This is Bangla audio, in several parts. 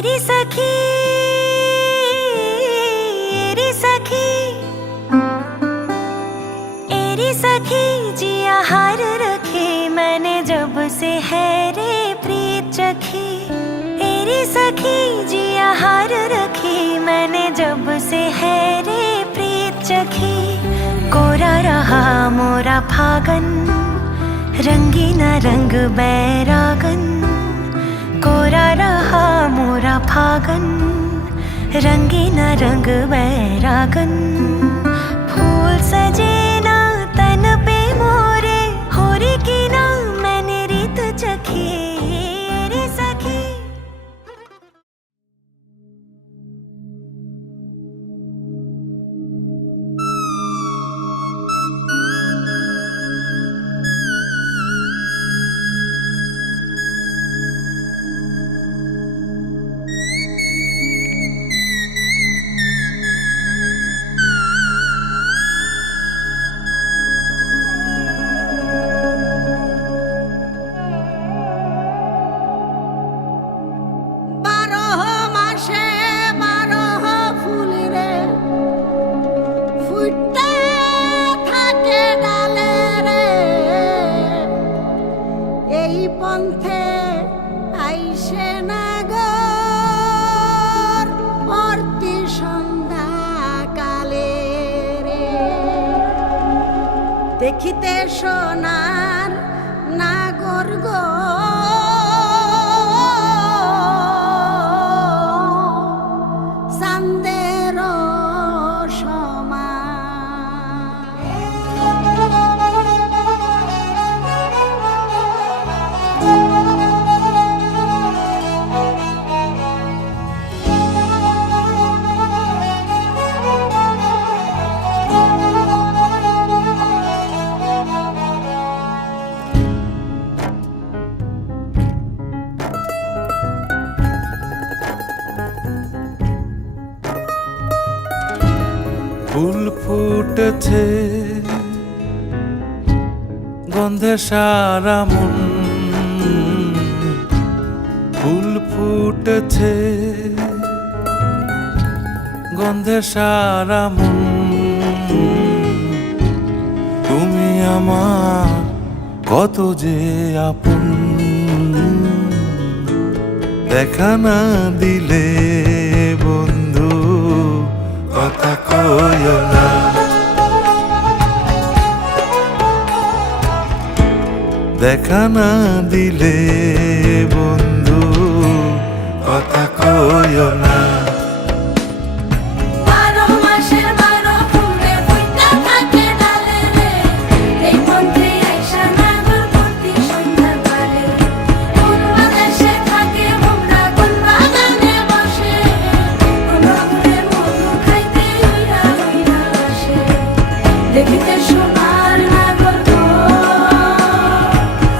एरी सखी एरी सखी एरी सखी जिया हार रखे मैंने जब से है रे प्रीत चखी। एरी सखी जिया हार रखी मैंने जब से है रे प्रीत चखी। कोरा रहा मोरा फागन रंगीना रंग बैरागन। कोरा रहा मोरा फागन रंगीना रंग बैरागन। फूल सजे ना तन पे मोरे होरी की ना मैंने रीत चखी। रे सखी দেখিতে সোনার নাগর গো চাঁদের ফুল ফুটেছে গন্ধে সারা মন। ফুল ফুটেছে গন্ধে সারা মন। তুমি আমার কত যে আপন। দেখা না দিলে বন্ধু কথা কইও না। দেখা না দিলে বন্ধু কথা কইও না। দেখিতে সোনার নাগর গো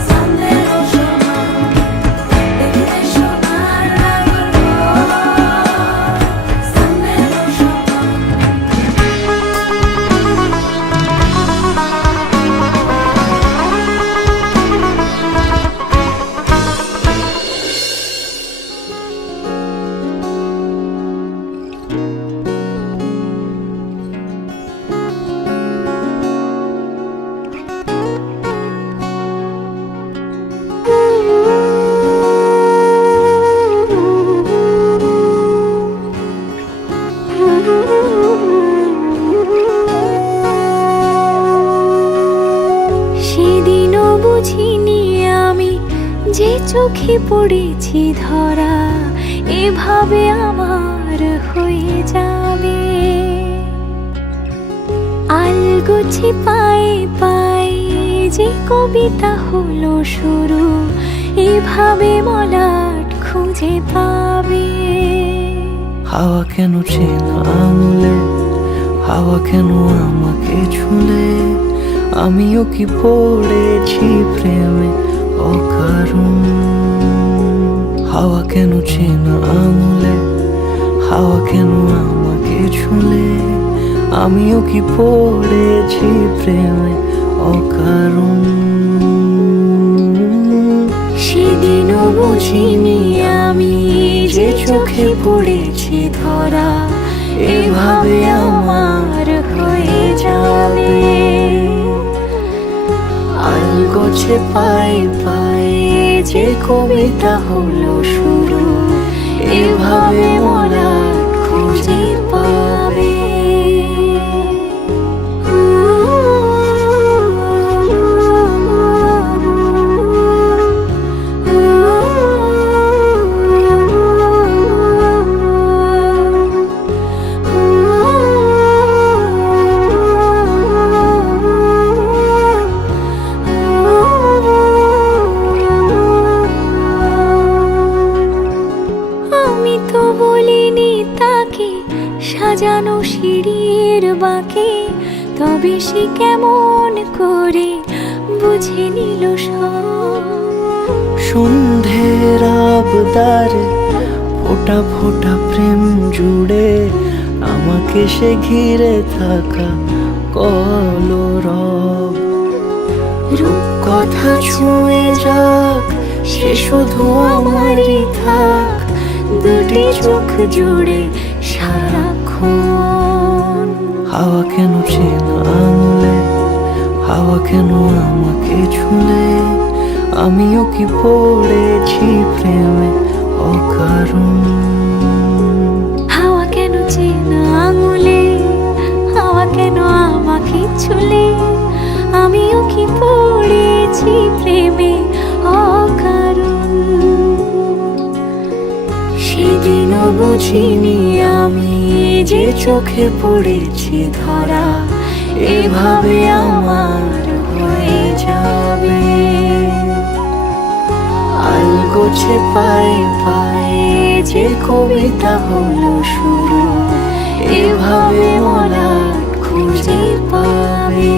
চাঁদের সমান। দেখিতে সোনার নাগর গো চাঁদের সমান। সেদিনও বুঝিনি আমি যে চোখে পড়েছি ধরা এভাবে আমার হয়ে যাবে। আলগোছে পায়ে পায়ে যে কবিতা হলো শুরু এভাবে মলাট খুঁজে পাবে। হাওয়া কেন চেনা আঙুলে, হাওয়া কেন আমাকে ছুলে, আমিও কি পড়েছি প্রেমে অকারণ। হাওয়া কেন চেনা আঙুলে, হাওয়া কেন আমাকে ছুলে, আমিও কি পড়েছি প্রেমে অকারণ। সেদিনও বুঝিনি আমি যে চোখে চোখে পড়েছি ধরা, এভাবে আমার হয়ে যাবে। আলগোছে পায়ে পায়ে যে কবিতা হলো শুরু, এভাবে মলাট খুঁজে পাবে। আমি তো বলিনি তাকে সাজানো সিঁড়ির বাঁকে, তবে সে কেমন করে বুঝে নিল সব। সন্ধ্যের আবদারে ফোঁটা ফোঁটা প্রেম জুড়ে আমাকে সে ঘিরে থাকা কলরব। রূপকথা ছুঁয়ে যাক, সে শুধু আমারই থাক, দুটি চোখ জুড়ে সারাক্ষণ। হাওয়া কেন চেনা আঙুলে, হাওয়া কেন আমাকে ছুলে, আমিও কি পড়েছি প্রেমে অকারণ। হাওয়া কেন চেনা আঙুলে, হাওয়া কেন আমাকে ছুলে, আমিও কি পড়েছি প্রেমে অকারণ। সেদিনও বুঝিনি আমি যে চোখে পড়েছি ধরা, এভাবে আমার হয়ে যাবে। আলগোছে পায়ে পায়ে যে কবিতা হলো শুরু, এভাবে মলাট খুঁজে পাবে।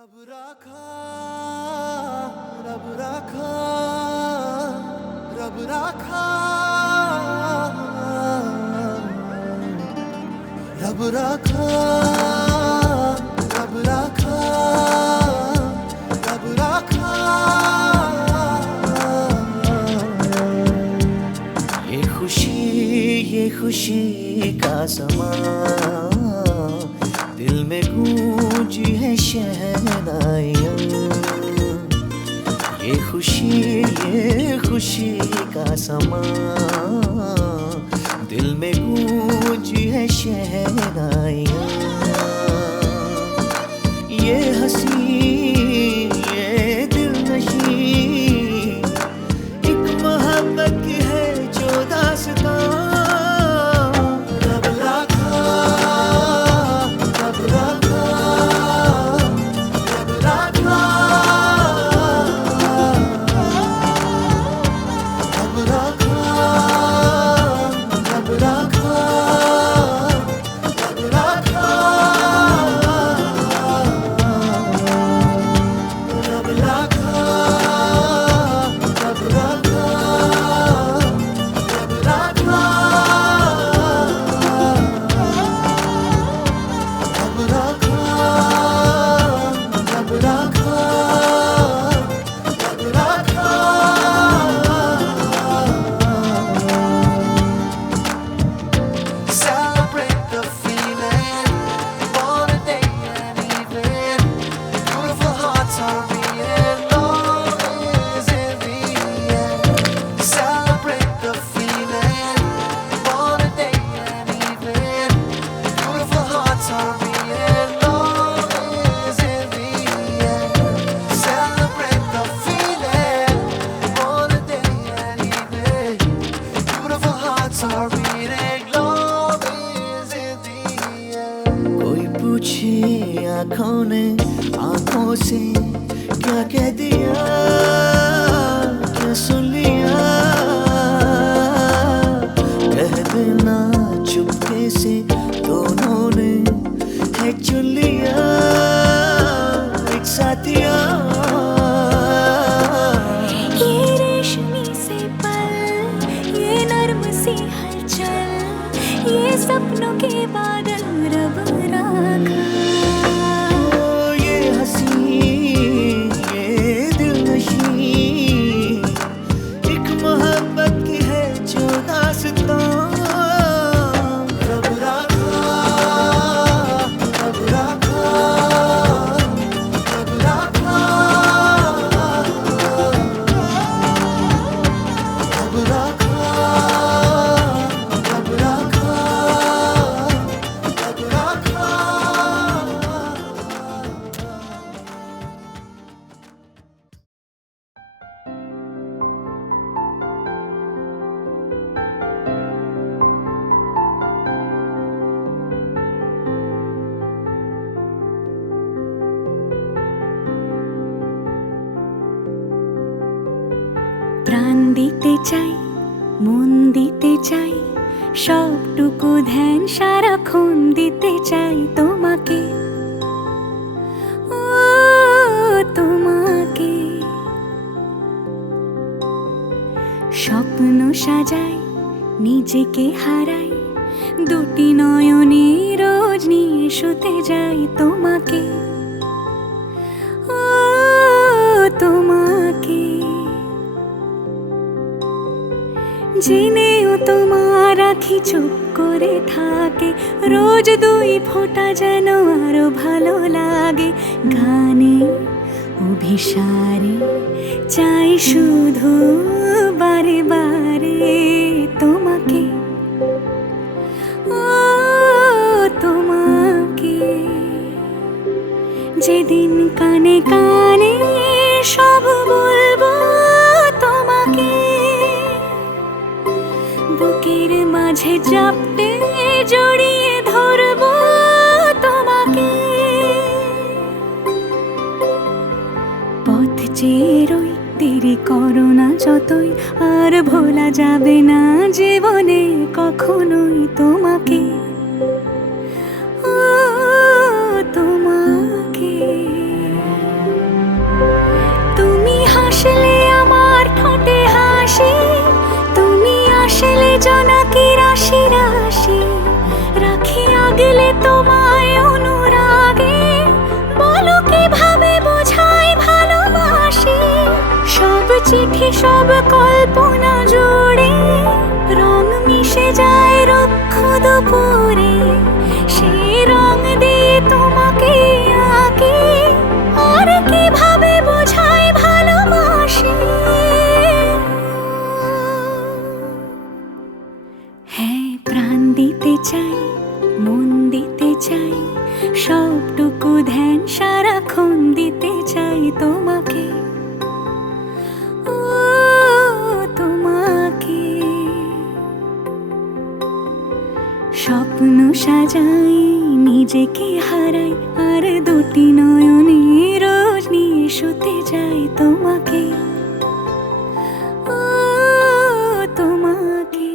रब राखा रब राखा रब राखा रब राखा रब राखा रब राखा ये खुशी का समा दिल में गूंजी है शहनाइयाँ। ये खुशी का समा दिल में गूंजी है शहनाइयाँ। ये हंसी ये दिलनशी एक मोहब्बत की है जो दास्तां। कोई पूछे आँखों ने आँखों से क्या कह दिया, क्या सुन लिया। कह देना चुपके से दोनों ने है चुन लिया एक साथिया। ये रेशमी से पल, ये नर्म सी हलचल, ये सपनों के बादल रब राखा। ये हंसी ये दिलनशी एक मोहब्बत की है जो दास्तां। रब राखा रब राखा रब राखा रब राखा रब राखा रब राखा। প্রাণ দিতে চাই, মন দিতে চাই, সবটুকু ধ্যান সারাক্ষণ দিতে চাই তোমাকে, ও তোমাকে। স্বপ্ন সাজাই, নিজেকে হারাই, দুটি নয়নে রোজ নিয়ে শুতে যাই তোমাকে, ও তোমাকে। জেনেও তোমার আখি চুপ করে থাকে, রোজ দুই ফোঁটা যেন আরো ভালো লাগে। গানে অভিসারে চাই শুধু বারে বারে তোমাকে, ও তোমাকে। যেদিন কানে কানে সব বলবো তোমাকে, বুকের মাঝে চাপতে জড়িয়ে ধরবো তোমাকে। পথ চেয়ে রই, দেরি করো না যতই, আর ভোলা যাবে না জীবনে কখনোই তোমাকে, ও তোমাকে। চিঠি সব কল্পনা জুড়ে, রং মিশে যায় রুক্ষ দুপুরে, সেই রং দিয়ে তোমাকে আঁকি, আর কিভাবে বোঝাই ভালোবাসি। হ্যাঁ, প্রাণ দিতে চাই, মন দিতে চাই, সবটুকু ধ্যান সারাক্ষণ দিতে চাই তোমাকে, ও তোমাকে। স্বপ্ন সাজাই, নিজেকে হারাই, আর দুটি নয়নে রোজ নিয়ে শুতে যাই তোমাকে, ও তোমাকে।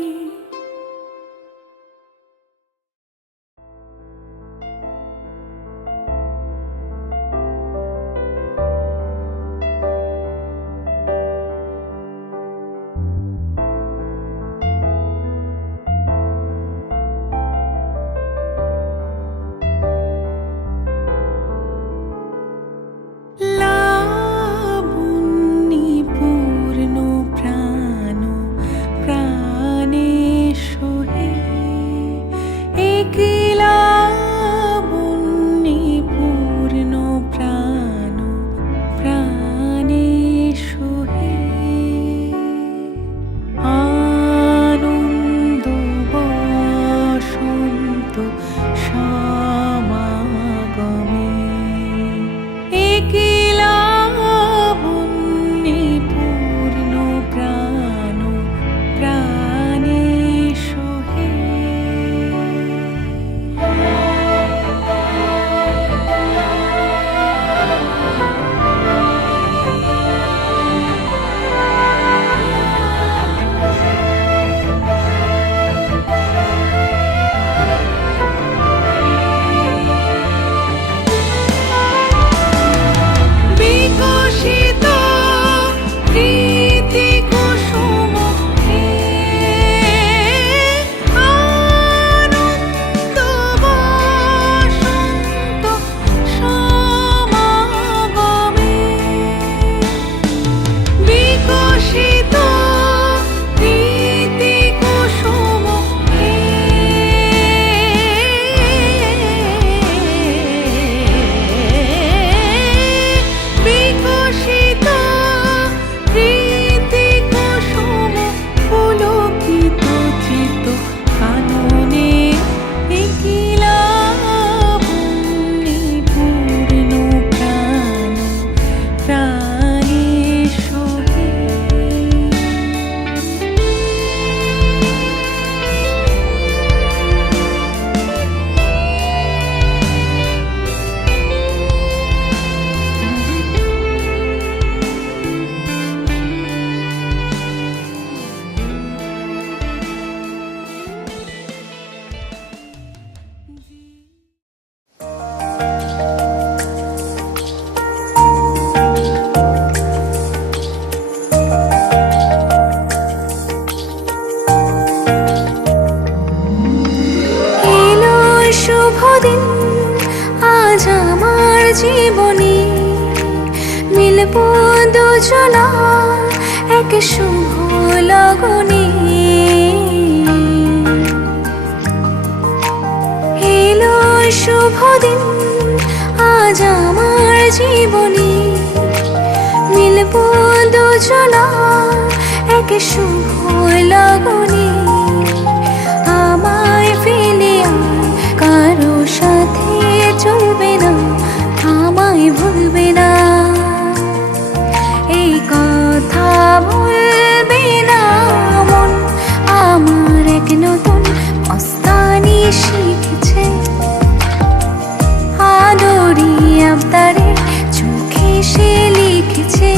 জীবনে মিলব দুজনা এক শুভ লগনে, এলো শুভ দিন আজ আমার জীবনে, মিলব দুজনা এক শুভ লগনে। আমায় ফেলে কারো সাথে চলবে না, আমায় ভুলবে না, এই কথা ভুলবে না মন আমার। এক নতুন মস্তানি শিখেছে, আদরি আবদারে চোখে সে লিখেছে,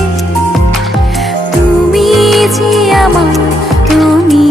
তুমি যে আমার, তুমি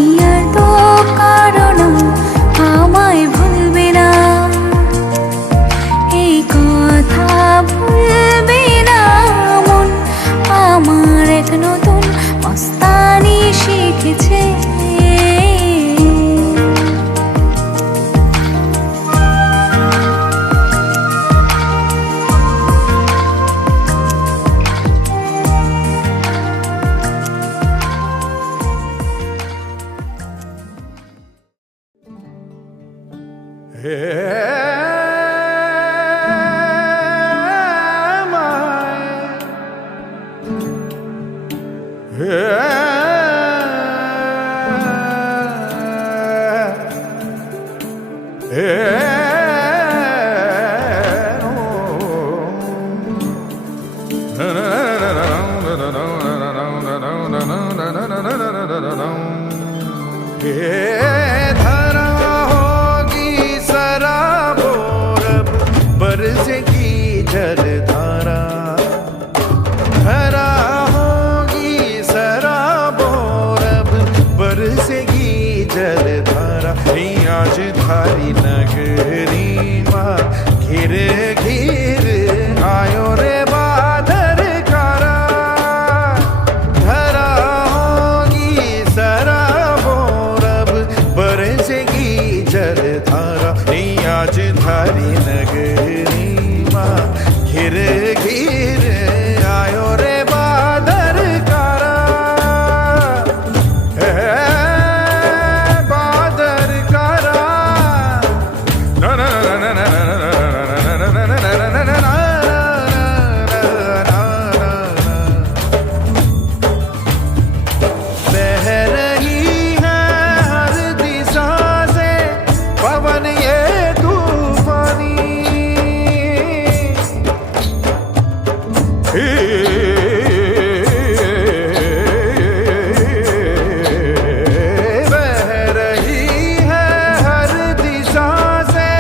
बह रही है हर दिशा से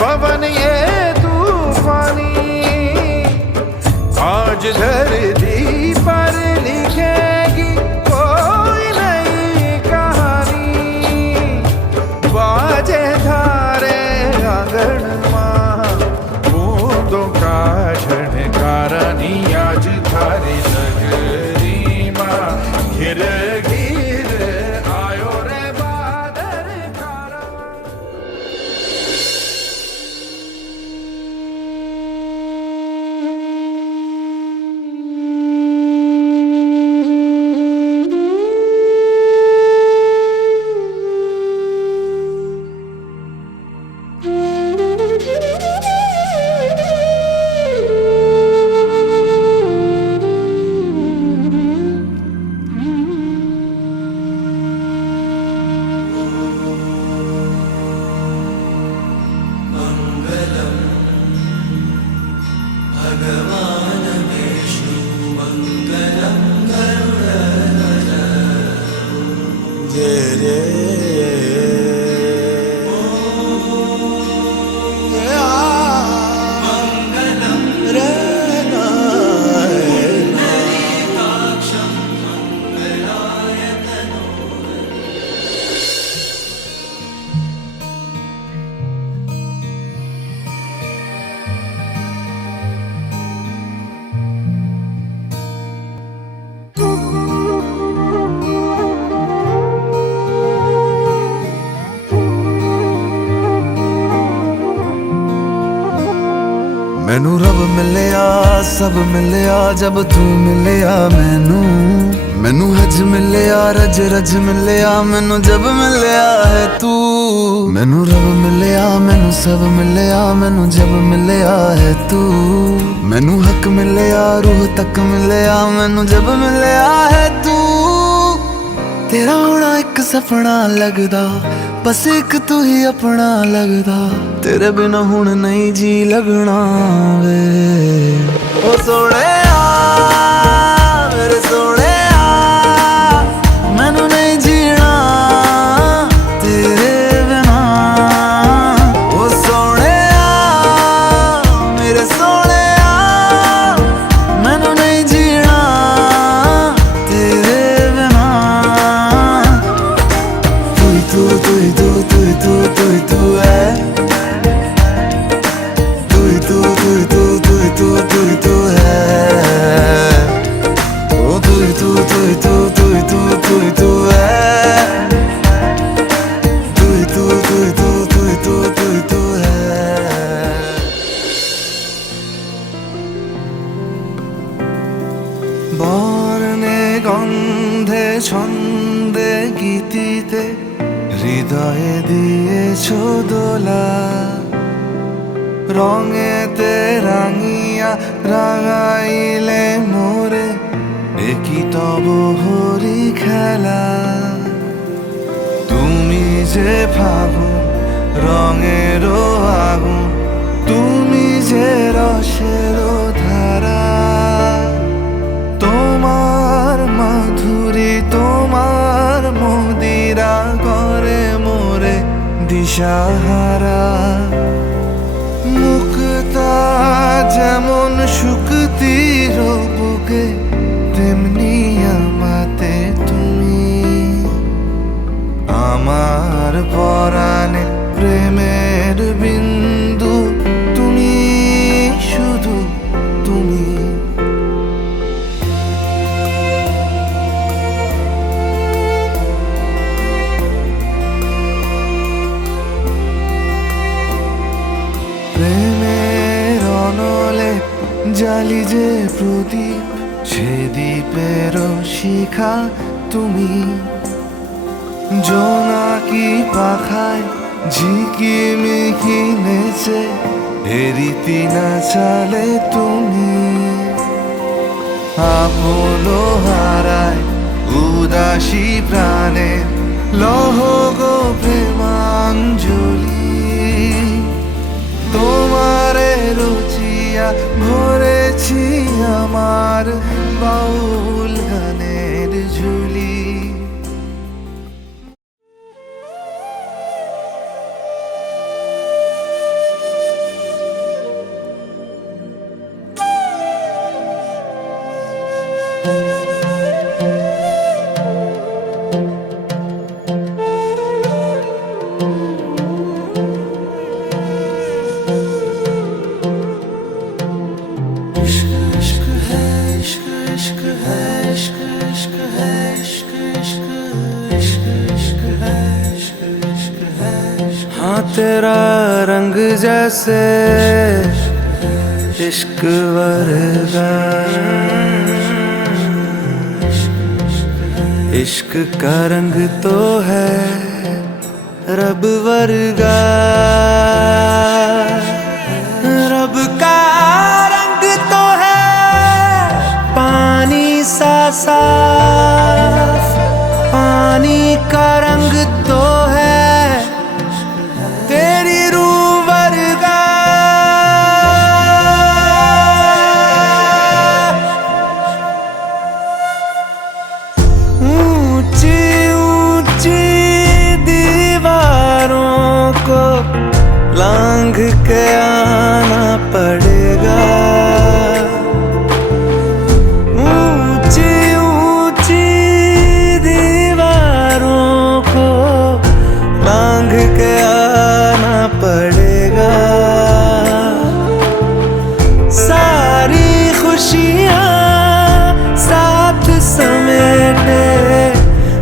पवन ये तूफानी, आज धरती पर लिखेगी कोई नई कहानी। बाजे धारे आंगन माँ, बूंदों का झनकारानी, आज थारी नगरी माँ घिर घिर आयो रे बादर कारवां। मैनू रब मिलिया सब मिलिया जब तू मिलिया मैनू, मैनू हज मिलिया रज रज मिलिया मैनू जब मिलिया है तू। मैनू रब मिलिया मैनू सब मिलिया मैनू जब मिलिया है तू। मैनू हक मिलिया रूह तक मिलिया मैनू जब मिलिया है तू। तेरा होना एक सपना लगदा, बस एक तू ही अपना लगदा। तेरे बिना हुण नहीं जी लगना वे ओ सोहणिया मेरे सोहणिया, मैनू नहीं जीना तेरे बिना। ओ सोहणिया मेरे सोहणिया, मैनू नहीं जीना तेरे बिना। तू ही तू तू ही तू तू ही तू तू ही तू है, तू ही तू तू ही तू तू ही तू तू ही तू है। ओ तू ही तू तू ही तू तू ही तू तू ही तू है, तू ही तू तू ही तू तू ही तू तू ही तू है। বর্ণে গন্ধে ছন্দে গীতিতে হৃদয়ে দিয়েছ দোলা। রঙেতে রাঙিয়া রাঙাইলে মোরে একই তব হরি খেলা। তুমি যে ফাগুন রঙেরও আগুন, তুমি যে রসেরও ধারা। তোমার মাধুরী তোমার মদিরা করে মোরে দিশাহারা। মুক্তা যেমন শুকতির বুকে, তেমনি আমাতে তুমি। আমার পরাণে প্রেমের বিন্দু তুমি, শুধু তুমি। প্রেমের অনলে জালি যে প্রদীপ, সে দ্বীপের শিখা তুমি। জোনাকি পাখায় ঝিকিমিকি নেচে এরিতি না চালে তুমি। আপনো হারায় উদাসী প্রাণে লহ গো প্রেমাঞ্জলি। তোমারে রুচিয়া ভরেছি আমার বাউল গানের ঝুলি। हाँ तेरा रंग जैसे इश्क वर्गा, इश्क का रंग तो है रब वर्गा, रब का रंग तो है पानी सा साफ, पानी का रंग तो है तेरी रूह वर्गा। ऊंची ऊंची दीवारों को लांघ के आना पड़ेगा, ऊंची ऊंची दीवारों को लांघ के आना पड़ेगा। सारी खुशियाँ साथ समेटे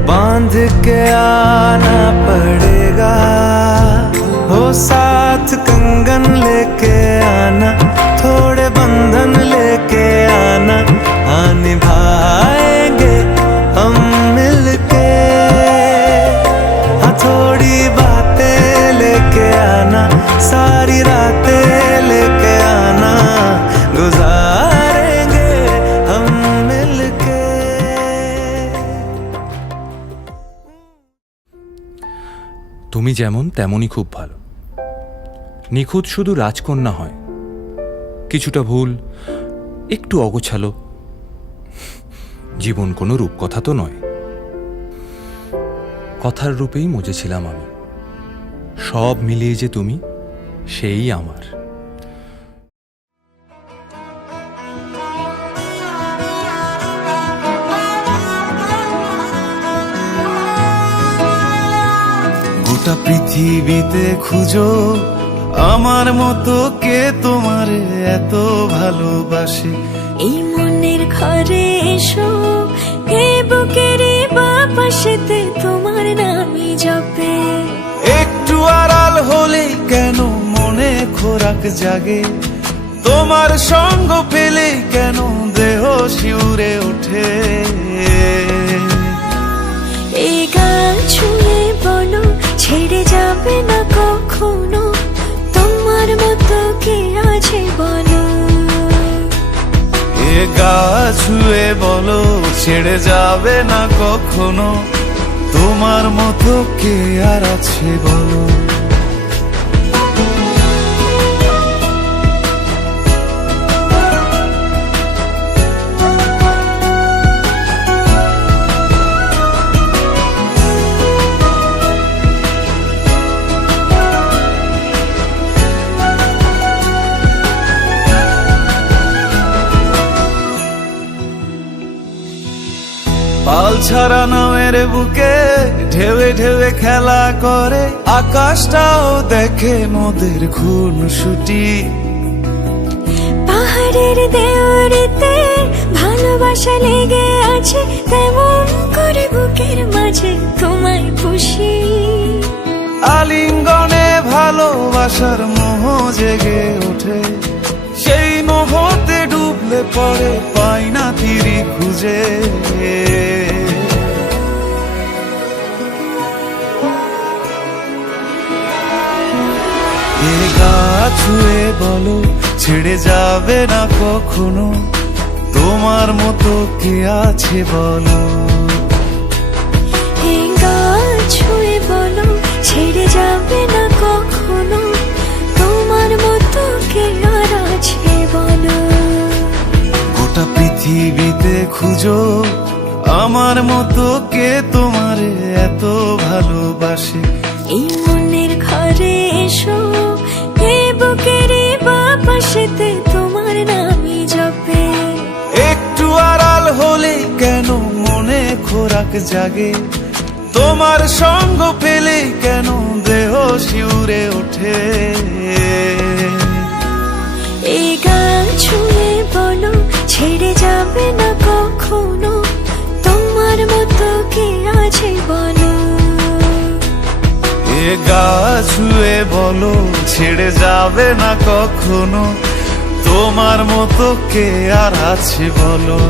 बांध के आना पड़ेगा, हो साथ कंगन लेके आना, थोड़े बंधन लेके आना, हाँ निभाएंगे हम मिलके, हाँ थोड़ी बातें लेके आना, सारी रातें लेके आना, गुजारेंगे हम मिलके। তুমি যেমন তেমনই খুব ভালো। নিখুঁত শুধু রাজকন্যা হয়, কিছুটা ভুল, একটু অগোছালো। জীবন কোনো রূপকথা তো নয়, কথার রূপেই মজেছিলাম আমি। সব মিলিয়ে যে তুমি, সেই আমার। গোটা পৃথিবীতে খুঁজো আমার মতো কে তোমারে এত ভালোবাসে। এই মনের ঘরে এসো, এই বুকের বাপাশেতে তোমার নামই জপে। একটু আড়াল হলেই কেন মনে খোরাক জাগে, তোমার সঙ্গ পেলেই কেন দেহ শিউরে ওঠে। এই গান ছুঁয়ে বলো ছেড়ে যাবে না কখনো, তোমার মতো কে আছে বলো। এ গা ছুঁয়ে বলো ছেড়ে যাবে না কখনো, তোমার মতো কে আর আছে বলো। পাল ছাড়া নামের বুকে ঢেউে ঢেউে খেলা করে, আকাশটাও দেখে মোদের খুনসুটি। পাহাড়ের দেওয়ারিতে ভালোবাসা লেগে আছে, তেমন করে বুকের মাঝে তোমায় পুষি। আলিঙ্গনে ভালোবাসার মোহ জেগে ওঠে, সেই মোহতে ডুবলে পড়ে পাই না তীরি খুঁজে। এ গা ছুঁয়ে বলো ছেড়ে যাবে না কখনো, তোমার মতো কে আছে বলো। এই গান ছুঁয়ে বলো ছেড়ে যাবে না কখনো, তোমার মতো কে আর আছে বলো। গোটা পৃথিবীতে খুঁজো আমার মতো কে তোমারে এত ভালোবাসে। এই মনের ঘরে এসো, এ বুকের বাপাশেতে তোমার নামই জপে। একটু আড়াল হলে কেন মনে খোরাক জাগে, তোমার সঙ্গ পেলে কেন দেহ শিউরে ওঠে। এই গান ছুঁয়ে বলো ছেড়ে যাবে না কখনো, তোমার মতো কে আছে বলো। এ গা ছুঁয়ে বলো ছেড়ে যাবে না কখনো, তোমার মতো কে আর আছে বলো।